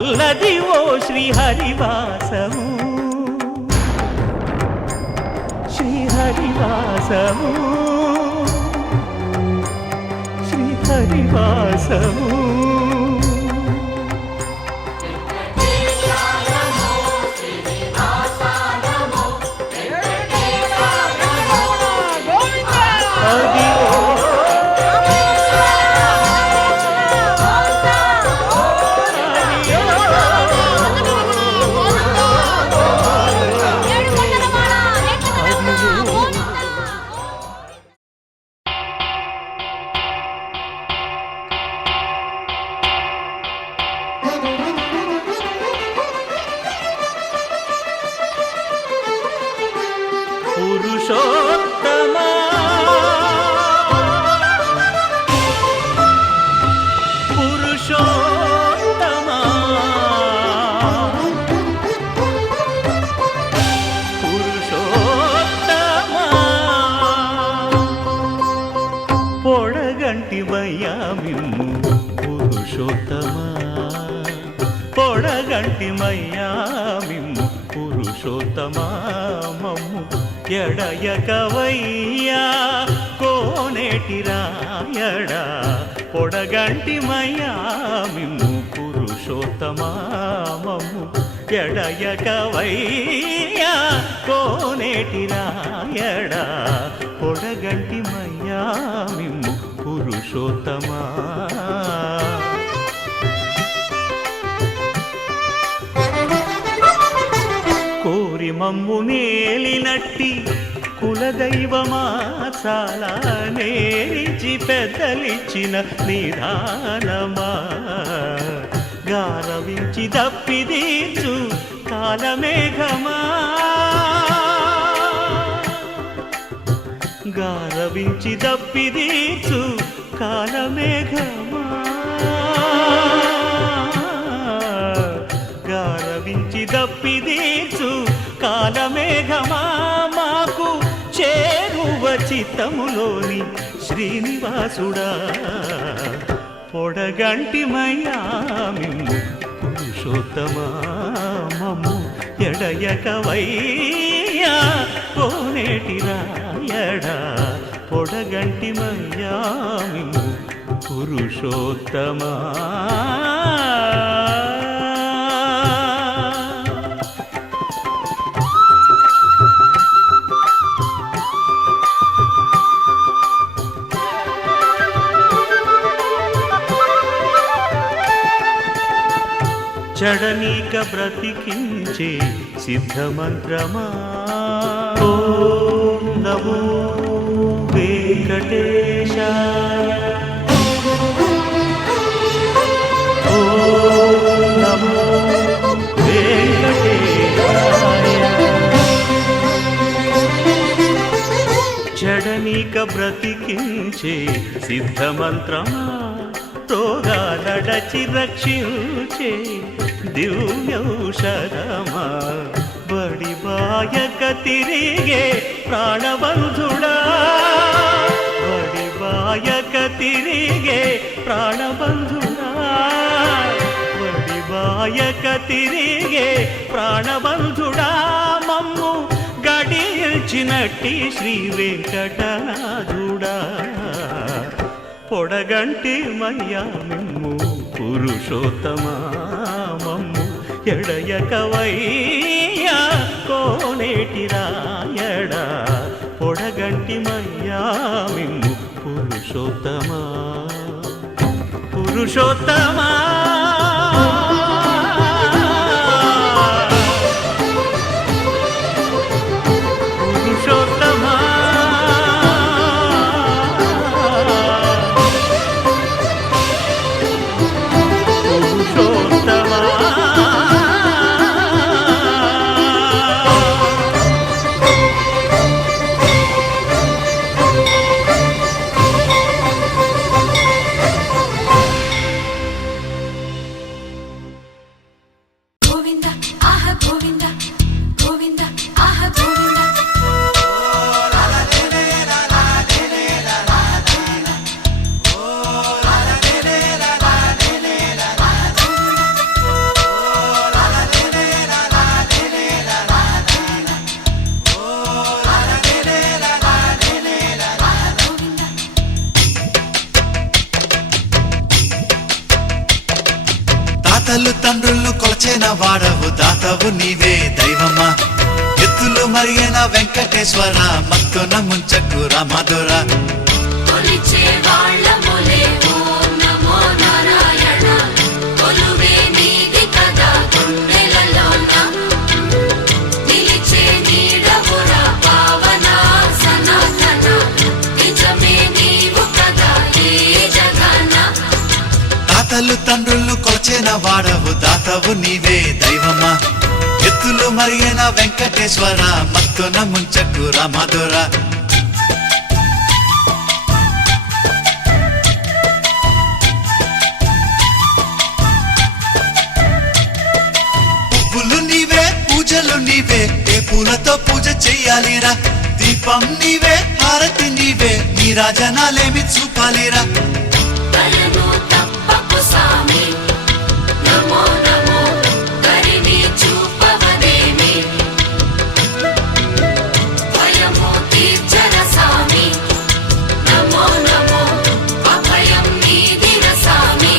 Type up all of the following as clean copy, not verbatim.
లదివో శ్రీహరివాసము శ్రీహరివాసము శ్రీహరివాసము పురుషోత్తమా పురుషోత్తమా పురుషోత్తమా పొడగంటివయ్యా మిమ్ము పురుషోత్తమా పొడగంటిమయ్యా మిమ్ము పురుషోత్తమా మమ్ము ఎడయకవయ్యా కోనేటి రాయడా పొడగంటిమయ్యా మిమ్ము పురుషోత్తమా మమ్ము ఎడయకవయ్యా కోనేటి రాయడా పొడగంటిమయ్యా మిమ్ము పురుషోత్తమా కోరి మమ్ము నేలినట్టి కులదైవమా చాలా నేరిచి పెద్దలిచ్చిన నిదానమా గారవించి దప్పిదీర్చు కాలమేఘమా గారవించి దప్పిదీర్చు కాలమేఘమా గారవించి దప్పిదీర్చు కాలమేఘమా మాకు చేరువ చిత్తములోని శ్రీనివాసుడా పొడగంటిమయ్యా మిమ్ము పురుషోత్తమా మమ్ము ఎడయకవయ్యా కోనేటి రాయడా పొడగంటిమయ్యా మిమ్ము పురుషోత్తమా చడనీక బ్రతికించే సిద్ధమంత్రమా ఓం నమో వెంకటేశాయ ఓం నమో వెంకటేశాయ చడనీక బ్రతికించే సిద్ధమంత్రమా రోగాలడచి రక్షించే దివ్యౌషధమా బడిబాయక తిరిగే ప్రాణబంధుడా బడిబాయక తిరిగే ప్రాణబంధుడా బడిబాయక తిరిగే ప్రాణబంధుడా మమ్ము గడిచినట్టి శ్రీ వెంకటనాథుడా పొడగంటి మయ్యా మిమ్ము పురుషోత్తమా మమ్ము ఎడయకవయ్యా కోనేటి రాయడా పొడగంటి మయ్యా మిమ్ము పురుషోత్తమా పురుషోత్తమా పురుషోత్తమా తాతలు తండ్రులు కొలచిన వాడవు దాతవు నీవే దైవమా ఎత్తులు మరిగిన వెంకటేశ్వర మత్తున ముంచకు రామధుర కొలిచే వాళ్ళములే ఓం నమో నారాయణ కొలువే నీది కదా గుండెలలోన నిలిచే నీడవురా పావన సనాతన నిజమే నీవు కదా ఈ జగన తాతలు తండ్రులు కొలచిన వాడవు దాతవు నీవే దైవమా ఎత్తులు మరిగిన వెంకటేశ్వర మత్తున ముంచకు రామధుర పువ్వులు నీవే పూజలు నీవే ఏ పూలతో పూజ చెయ్యాలిరా దీపం నీవే హారతి నీవే నీ రాజనాలేమి చూపాలిరా కలను తప్పకు సామి నమో నమో కరిని చూపవదేమి భయము తీర్చర సామి నమో నమో అభయం నీదిర సామి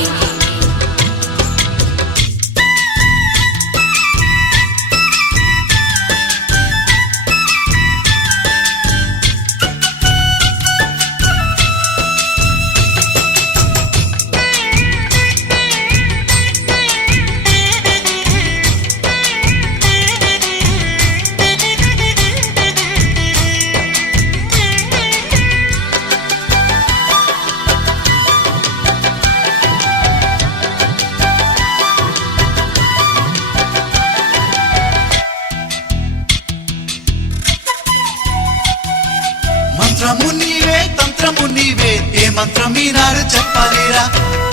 మంత్రము నీవే తంత్రము నీవే ఏ మంత్రం ఈనాడు చెప్పాలిరా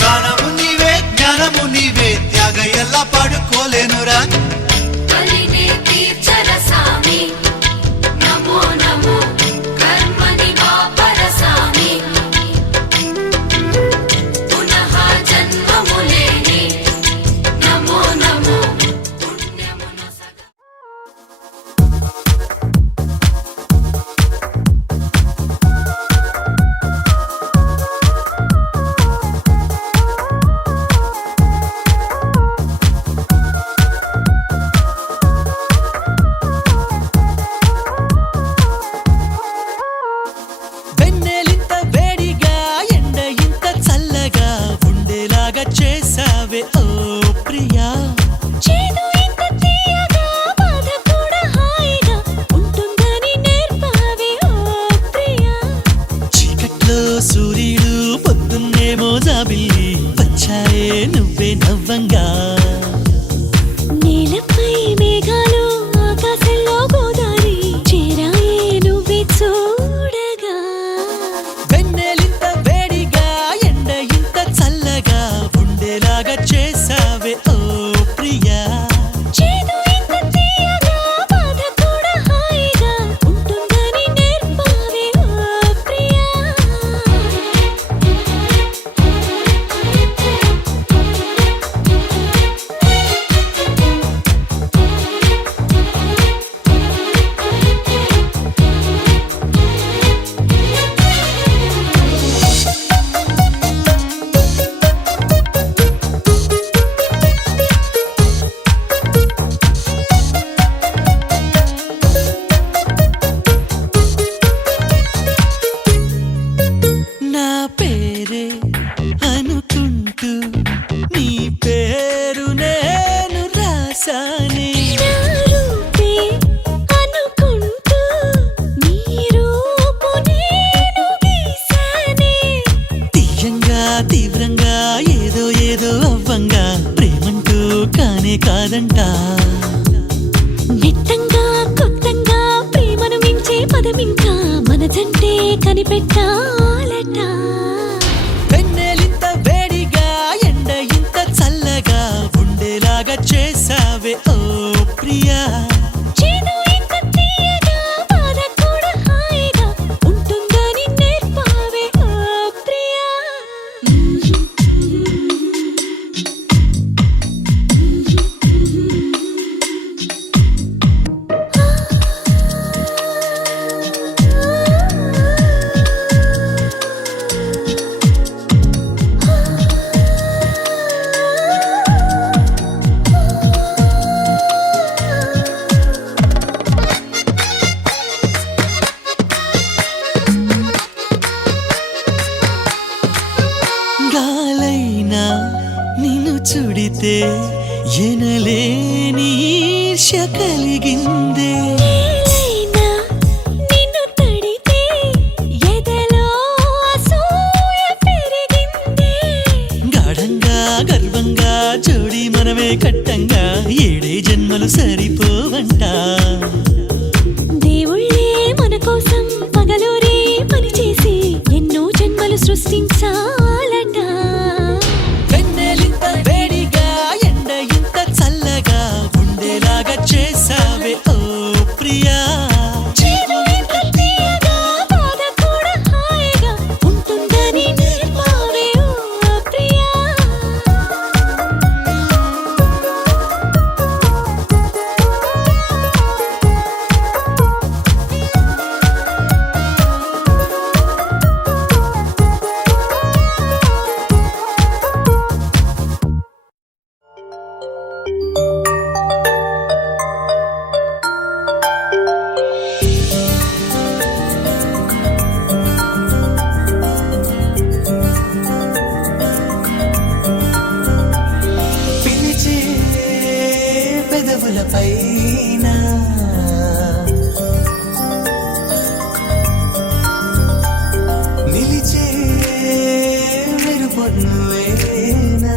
గానము నీవే జ్ఞానము నీవే త్యాగ ఎలా పాడుకోలేనురా కలిని తీర్చర సామి నమో నమో కర్మని వాపర సామి పునః జన్మములేని నమో నమో పుణ్యమును సదా వెన్నెలింత వేడిగా ఎండ ఇంత చల్లగా ఉండేలాగా చేసావే ఓ ప్రియా చేదు ఇంత తీయగా బాధ కూడా హాయిగా ఉంటుందని నేర్పావే ఓ ప్రియా చీకట్లో సూర్యుడు పొద్దున్నేమో జాబిల్లి వచ్చాయే నువ్వే నవ్వంగా నేలపై మేఘాలు ఆకాశంలో గోదారి చేరాయే నువ్వే చూడగా వెన్నెలింత వేడిగా ఎండ ఇంత చల్లగా ఉండేలాగా చేసావే ఓ ప్రియా చేదు ఇంత తీయగా బాధ కూడా హాయిగా ఉంటుందని నేర్పావే ఓ ప్రియా నా పేరే అనుకుంటూ నీ పేరు నేను రాసానే నా రూపే అనుకుంటూ నీ రూపు నేను గీసానే తీయంగా తీవ్రంగా ఏదో ఏదో అవ్వంగా ప్రేమంటూ కానే కాదంట నిత్తంగా కొత్తంగా ప్రేమను మించే పదమింకా మన జంటే కనిపెట్టాలట వెన్నెలింత వేడిగా ఎండ ఇంత చల్లగా ఉండేలాగా చేసావే ఓ ప్రియా చేదు ఇంత తీయగా బాధ కూడా హాయిగా ఉంటుందని నేర్పావే ఓ ప్రియా ఎనలేని ఈర్ష్య కలిగిందే నేలైనా నిన్ను తడితే ఎదలో అసూయ పెరిగిందే గాఢంగా గర్వంగా జోడి మనమే కట్టంగా ఏడే జన్మలు సరిపోవంట దేవుళ్ళే మన కోసం పగలూరే పనిచేసి ఎన్నో జన్మలు సృష్టించాలట వెన్నెలింత వేడిగా ఎండ ఇంత చల్లగా ఉండేలాగా చేసావే ఓ ప్రియా చేదు ఇంత తీయగా బాధ కూడా హాయిగా ఉంటుందని నేర్పావే ఓ ప్రియా పిలిచే పెదవుల పైన నిలిచే మెరుపొన్నువేనా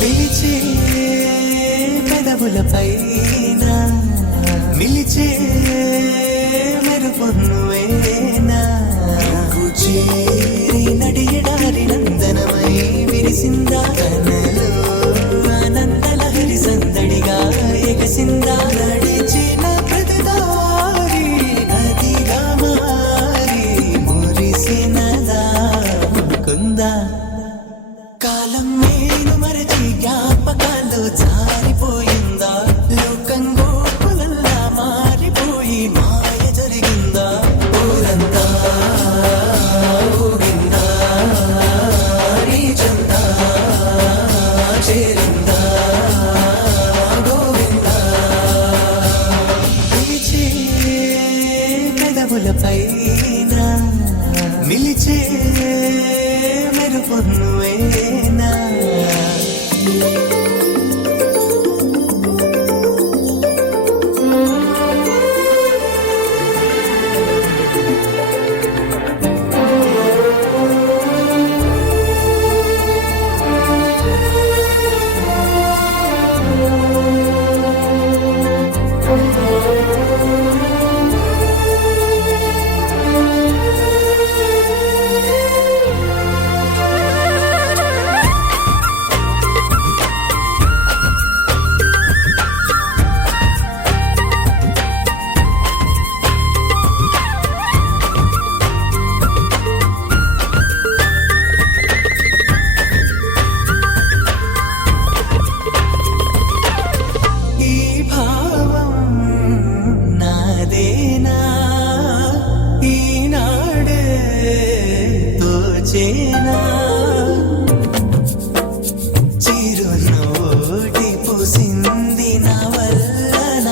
పిలిచే పెదవుల పైన నిలిచే మెరుపొన్నువేనా నువ్వు చేరి నడియడారి నందనమై విరిసిందా కనలో ఆనందలహరి సందడిగా ఎగసిందా నడిచిన ప్రతిదారి నదిగా మారి మురిసినదా కుందా కాలం నేను మరచి జ్ఞాపకాలు జారిపోయిందా లోకం గోపులల్లా మారిపోయి మాయ జరిగిందా ఊరంతా ఊగిందా నీ చందా చేరిందా గోవిందా పిలిచే పెదవుల పైన నిలిచే మెరుపొన్నువేనా ఈ భావం నాదేనా ఈనాడే తోచేనా చిరునోటి పూసింది నా వల్లన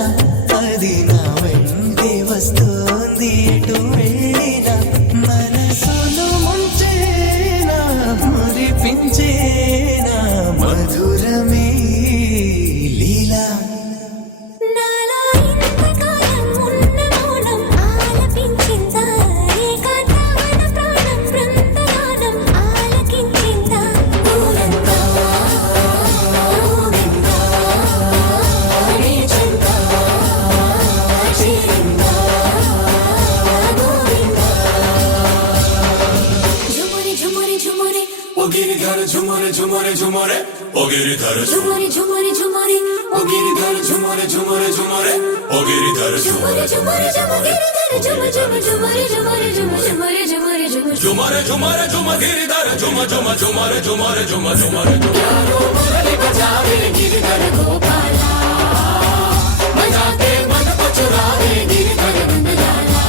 అది నా వెంటే వస్తుంది ఎటు వెళ్ళినా మనసును ముంచేనా మురిపించేనా మధురమే లీలా నాలో ఇంతకాలం ఉన్న మౌనం ఆలపించిందా ఏకాంతవన ప్రాణం బృందగానం ఆలకించిందా ఊరంతా ఊగిందా నీ చెంతా చేరిందా గోవిందా ఝుమురి ఝుమురి ఝుమురి ओ गिरिधर झुमरे झुमरे झुमरे ओ गिरिधर ఝుమురి ఝుమురి ఝుమురి ओ गिरिधर झुमरे झुमरे झुमरे ओ गिरिधर ఝుమురి ఝుమురి ఝుమురి ఝుమ ఝుమ ఝుమురి ఝుమురి ఝుమ ఝుమురి ఝుమురి ఝుమ झुमरे झुमरे झुम गिरिधर झुम झुम झुमरे झुमरे झुम झुमरे मुरली बजावे गिरिधर గోపాల बजाते मन को चुरावे गिरिधर नंदलाला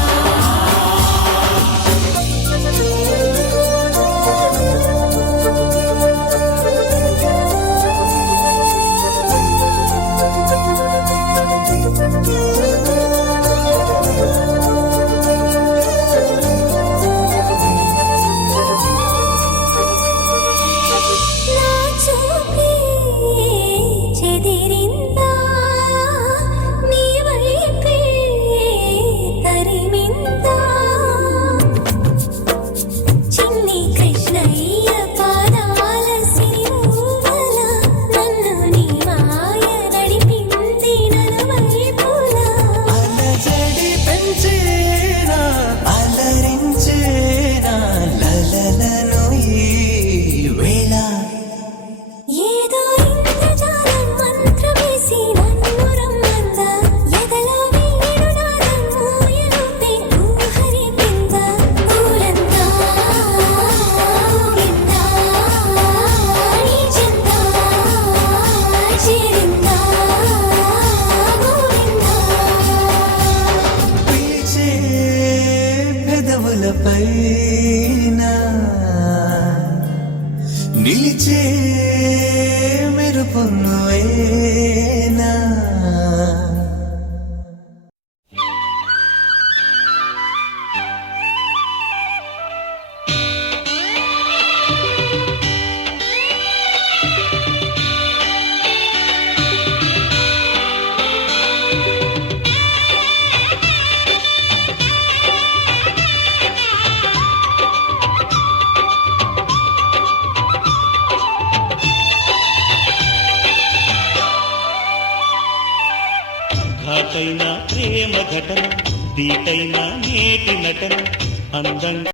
నిలిచే మెరుపు నువ్వేనా ఘాటైన ప్రేమ ఘటన దీటైన నేటి నటన అందంగా